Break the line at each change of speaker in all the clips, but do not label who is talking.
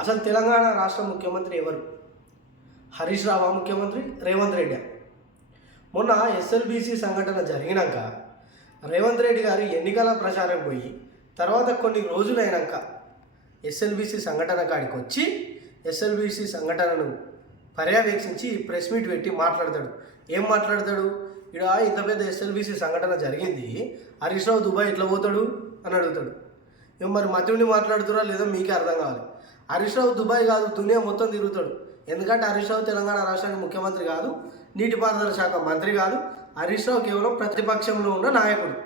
అసలు తెలంగాణ రాష్ట్ర ముఖ్యమంత్రి ఎవరు? హరీష్ రావా ముఖ్యమంత్రి రేవంత్ రెడ్డి. మొన్న ఎస్ఎల్బీసీ సంఘటన జరిగినాక రేవంత్ రెడ్డి గారు ఎన్నికల ప్రచారం పోయి తర్వాత కొన్ని రోజులైనాక ఎస్ఎల్బీసీ సంఘటన కాడికి వచ్చి ఎస్ఎల్బీసీ సంఘటనను పర్యవేక్షించి ప్రెస్ మీట్ పెట్టి మాట్లాడతాడు. ఏం మాట్లాడతాడు? ఇక్కడ ఇంత పెద్ద ఎస్ఎల్బీసీ సంఘటన జరిగింది. హరీష్ రావు దుబాయ్ ఎట్లా పోతాడు? అని అడుగుతాడు. ఏం మరి మధ్యుడిని మాట్లాడుతురా లేదో మీకే అర్థం కావాలి. హరీష్ రావు దుబాయ్ కాదు దునియా మొత్తం తిరుగుతాడు. ఎందుకంటే హరీష్ రావు తెలంగాణ రాష్ట్రానికి ముఖ్యమంత్రి కాదు నీటిపారుదల శాఖ మంత్రి కాదు హరీష్ రావు కేవలం ప్రతిపక్షంలో ఉన్న నాయకుడు.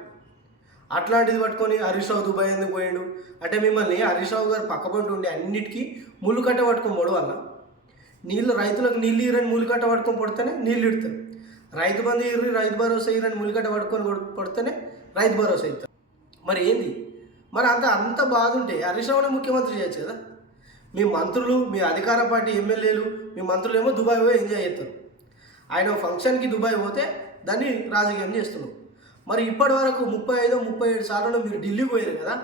అట్లాంటిది పట్టుకొని హరీష్ రావు దుబాయ్ ఎందుకు పోయిండు? అంటే మిమ్మల్ని హరీష్ రావు గారు పక్కపంటి ఉండి అన్నిటికీ ముళ్ళు కట్ట పట్టుకొని పొడు నీళ్ళు రైతులకు నీళ్ళు ఇరని ముళ్ళు కట్ట పట్టుకొని పడితేనే నీళ్ళు ఇడతారు. రైతు బంధు ఇరు రైతు భరోసా ఇరని ముళ్ళు కట్ట పట్టుకొని పడితేనే రైతు భరోసా ఇస్తారు. మరి ఏంది? మరి అంత అంత బాధ ఉంటే హరీష్ రావునే ముఖ్యమంత్రి చేయొచ్చు కదా? మీ మంత్రులు మీ అధికార పార్టీ ఎమ్మెల్యేలు మీ మంత్రులు ఏమో దుబాయ్ పోయి ఎంజాయ్ చేస్తారు. ఆయన ఫంక్షన్కి దుబాయ్ పోతే దాన్ని రాజకీయం చేస్తున్నాం మరి ఇప్పటి వరకు ముప్పై ఐదు ముప్పై ఏడు సార్లు మీరు ఢిల్లీ పోయారు కదా?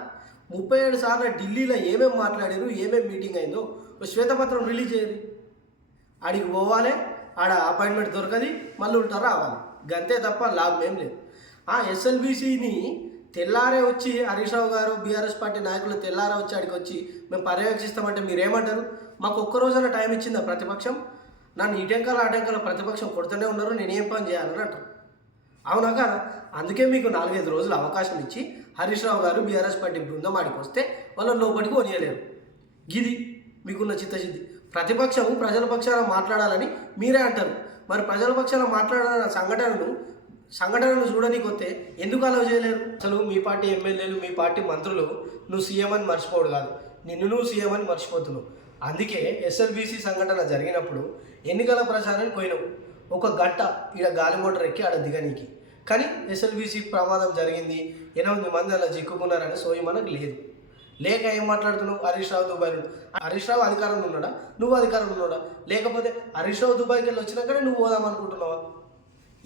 ముప్పై ఏడు సార్లు ఢిల్లీలో ఏమేమి మాట్లాడారు ఏమేమి మీటింగ్ అయిందో ఒక శ్వేతపత్రం రిలీజ్ చేయరు ఆడికి పోవాలి ఆడ అపాయింట్మెంట్ దొరకది మళ్ళీ ఉంటారు రావాలి. గంతే తప్ప లాభం ఏం లేదు. ఆ ఎస్ఎల్బీసీని తెల్లారే వచ్చి హరీష్ రావు గారు బీఆర్ఎస్ పార్టీ నాయకులు తెల్లారే వచ్చి ఆడికి వచ్చి మేము పర్యవేక్షిస్తామంటే మీరేమంటారు? మాకు ఒక్క రోజైనా టైం ఇచ్చిందా ప్రతిపక్షం? నన్ను ఇటెంకాల అటెంకాల ప్రతిపక్షం కొడుతూనే ఉన్నారు నేనేం పని చేయాలని అంటారు. అవునా కదా? అందుకే మీకు నాలుగైదు రోజులు అవకాశం ఇచ్చి హరీష్ రావు గారు బీఆర్ఎస్ పార్టీ బృందం ఆడికి వస్తే వాళ్ళని లోపలికి కొనియలేరు గిది మీకున్న చిత్తశుద్ధి. ప్రతిపక్షము ప్రజల పక్షాన మాట్లాడాలని మీరే అంటారు. మరి ప్రజల పక్షాన మాట్లాడాలన్న సంఘటనను సంఘటనలు చూడనీకొస్తే ఎందుకు అలవ్ చేయలేరు? అసలు మీ పార్టీ ఎమ్మెల్యేలు మీ పార్టీ మంత్రులు నువ్వు సీఎం అని మర్చిపోడు కాదు. నిన్ను నువ్వు సీఎం అని మర్చిపోతున్నావు. అందుకే ఎస్ఎల్బీసీ సంఘటన జరిగినప్పుడు ఎన్నికల ప్రచారానికి పోయినావు. ఒక గంట ఈడ గాలి మోటార్ ఎక్కి ఆడ దిగనీకి. కానీ ఎస్ఎల్బీసీ ప్రమాదం జరిగింది. ఎనిమిది మంది అలా చిక్కుకున్నారని సోయి మనకు లేదు. లేక ఏం మాట్లాడుతున్నావు? హరీష్ రావు దుబాయ్ నుండి. హరీష్ రావు అధికారంలో ఉన్నాడా? నువ్వు అధికారంలో ఉన్నాడా? లేకపోతే హరీష్ రావు దుబాయ్కి వెళ్ళి వచ్చినాకనే నువ్వు పోదాం అనుకుంటున్నావా?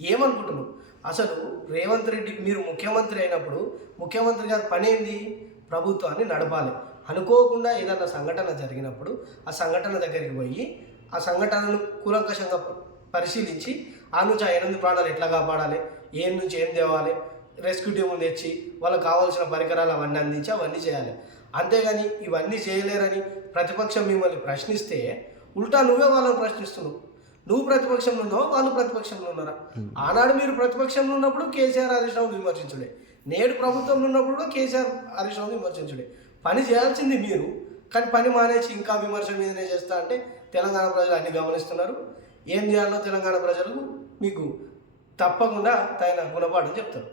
ఏమనుకుంటున్నావు? అసలు రేవంత్ రెడ్డి మీరు ముఖ్యమంత్రి అయినప్పుడు ముఖ్యమంత్రి గారి పని ఏంది? ప్రభుత్వాన్ని నడపాలి. అనుకోకుండా ఏదన్నా సంఘటన జరిగినప్పుడు ఆ సంఘటన దగ్గరికి పోయి ఆ సంఘటనను కూలంకషంగా పరిశీలించి ఆ నుంచి ఆ ఎనిమిది ప్రాణాలు ఎట్లా కాపాడాలి? ఏం నుంచి ఏం తేవాలి? రెస్క్యూ టీమ్ తెచ్చి వాళ్ళకి కావాల్సిన పరికరాలు అవన్నీ అందించి అవన్నీ చేయాలి. అంతేగాని ఇవన్నీ చేయలేరని ప్రతిపక్షం మిమ్మల్ని ప్రశ్నిస్తే ఉల్టా నువ్వే వాళ్ళని ప్రశ్నిస్తున్నావు. నువ్వు ప్రతిపక్షంలో ఉన్నావు? వాళ్ళు ప్రతిపక్షంలో ఉన్నారా? ఆనాడు మీరు ప్రతిపక్షంలో ఉన్నప్పుడు కేసీఆర్ హరీష్ రావు విమర్శించుడే నేడు ప్రభుత్వంలో ఉన్నప్పుడు కూడా కేసీఆర్ హరీష్ రావు విమర్శించుడే పని చేయాల్సింది మీరు. కానీ పని మానేసి ఇంకా విమర్శ మీదనే చేస్తా అంటే తెలంగాణ ప్రజలు అన్ని గమనిస్తున్నారు. ఏం చేయాలో తెలంగాణ ప్రజలు మీకు తప్పకుండా తగిన గుణపాఠం చెప్తారు.